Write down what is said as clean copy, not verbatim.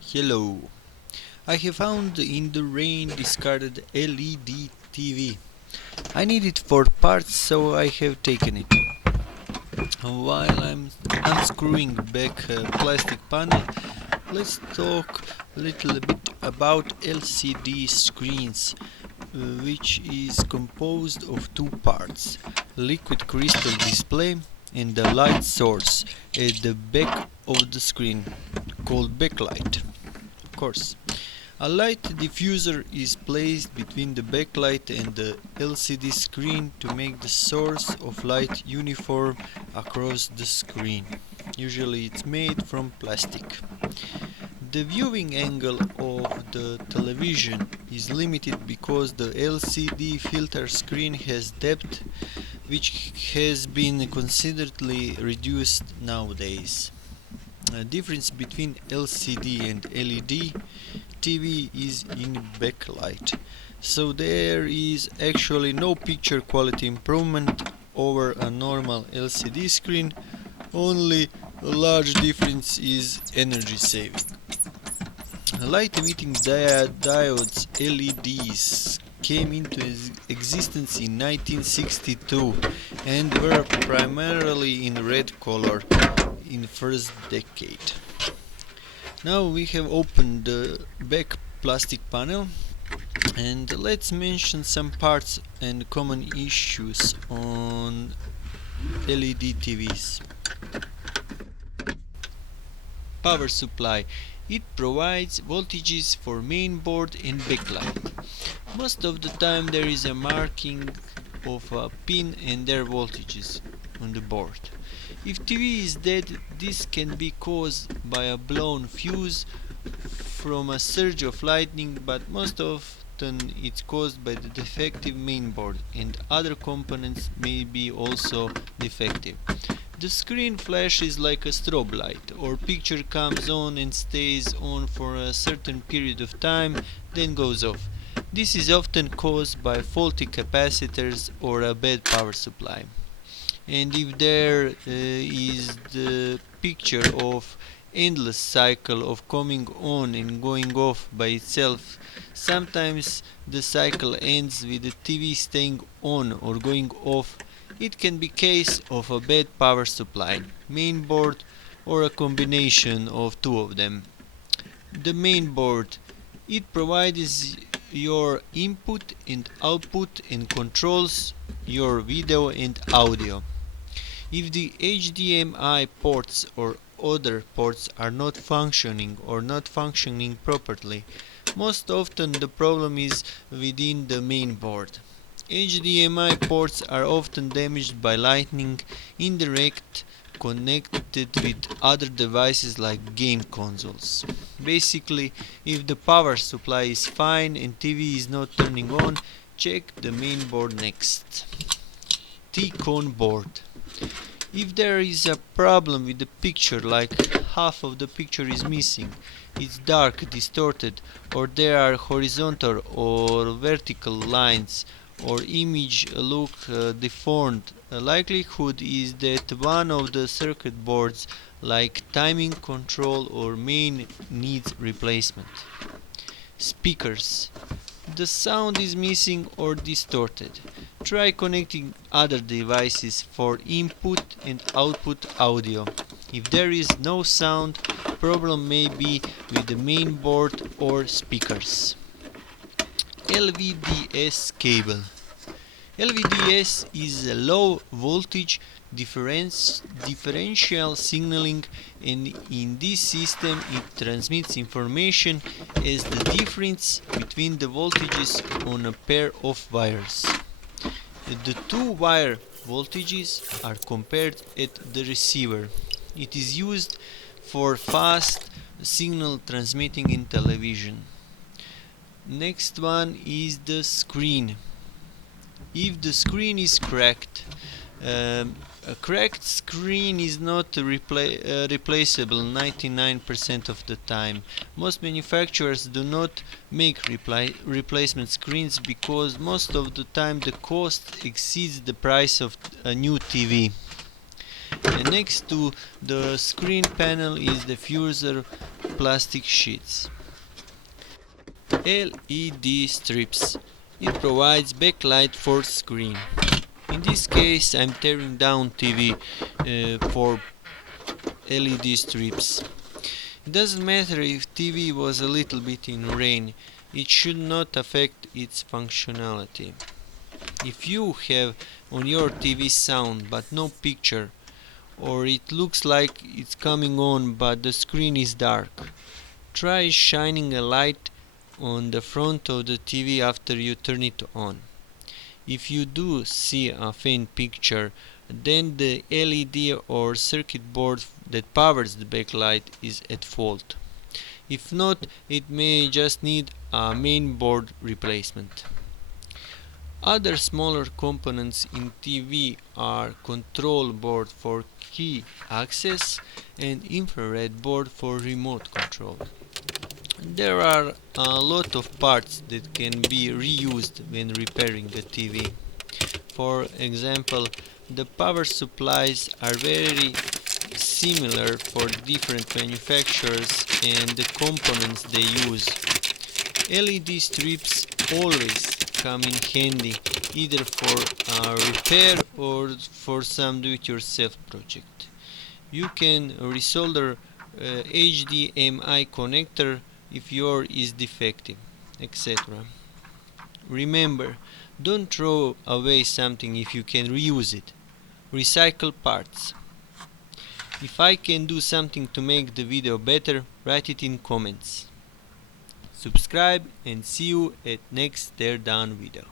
Hello. I have found in the rain discarded LED TV. I need it for parts, so I have taken it. While I'm unscrewing back a plastic panel, let's talk a little bit about LCD screens, which is composed of two parts: liquid crystal display and the light source at the back of the screen, called backlight. Of course, a light diffuser is placed between the backlight and the LCD screen to make the source of light uniform across the screen. Usually it's made from plastic. The viewing angle of the television is limited because the LCD filter screen has depth, which has been considerably reduced nowadays. The difference between LCD and LED TV is in backlight, so there is actually no picture quality improvement over a normal LCD screen, only a large difference is energy saving. Light emitting diodes LEDs came into existence in 1962 and were primarily in red color in first decade. Now we have opened the back plastic panel, and let's mention some parts and common issues on LED TVs. Power supply. It provides voltages for main board and backlight. Most of the time there is a marking of a pin and their voltages on the board. If TV is dead, this can be caused by a blown fuse from a surge of lightning, but most often it's caused by the defective mainboard, and other components may be also defective. The screen flashes like a strobe light, or picture comes on and stays on for a certain period of time, then goes off. This is often caused by faulty capacitors or a bad power supply. And if there is the picture of endless cycle of coming on and going off by itself, sometimes the cycle ends with the TV staying on or going off. It can be case of a bad power supply, main board, or a combination of two of them. The main board, it provides your input and output and controls your video and audio. If the HDMI ports or other ports are not functioning or not functioning properly, most often the problem is within the main board. HDMI ports are often damaged by lightning, indirect connected with other devices like game consoles. Basically, if the power supply is fine and TV is not turning on, check the main board next. T-con board. If there is a problem with the picture, like half of the picture is missing, it's dark, distorted, or there are horizontal or vertical lines, or image look deformed, a likelihood is that one of the circuit boards, like timing control or main, needs replacement. Speakers. The sound is missing or distorted. Try connecting other devices for input and output audio. If there is no sound, problem may be with the main board or speakers. LVDS cable. LVDS is a low voltage differential signaling, and in this system it transmits information as the difference between the voltages on a pair of wires. The two wire voltages are compared at the receiver. It is used for fast signal transmitting in television. Next one is the screen. If the screen is cracked, a cracked screen is not replaceable 99% of the time. Most manufacturers do not make replacement screens because most of the time the cost exceeds the price of a new TV. And next to the screen panel is the fusor plastic sheets. LED strips. It provides backlight for screen. In this case I'm tearing down TV for LED strips. It doesn't matter if TV was a little bit in rain, it should not affect its functionality. If you have on your TV sound but no picture, or it looks like it's coming on but the screen is dark, try shining a light on the front of the TV after you turn it on. If you do see a faint picture, then the LED or circuit board that powers the backlight is at fault. If not, it may just need a main board replacement. Other smaller components in TV are control board for key access and infrared board for remote control. There are a lot of parts that can be reused when repairing the TV. For example, the power supplies are very similar for different manufacturers and the components they use. LED strips always come in handy either for a repair or for some do-it-yourself project. You can resolder HDMI connector if yours is defective, etc. Remember, don't throw away something if you can reuse it. Recycle parts. If I can do something to make the video better, write it in comments. Subscribe and see you at next teardown video.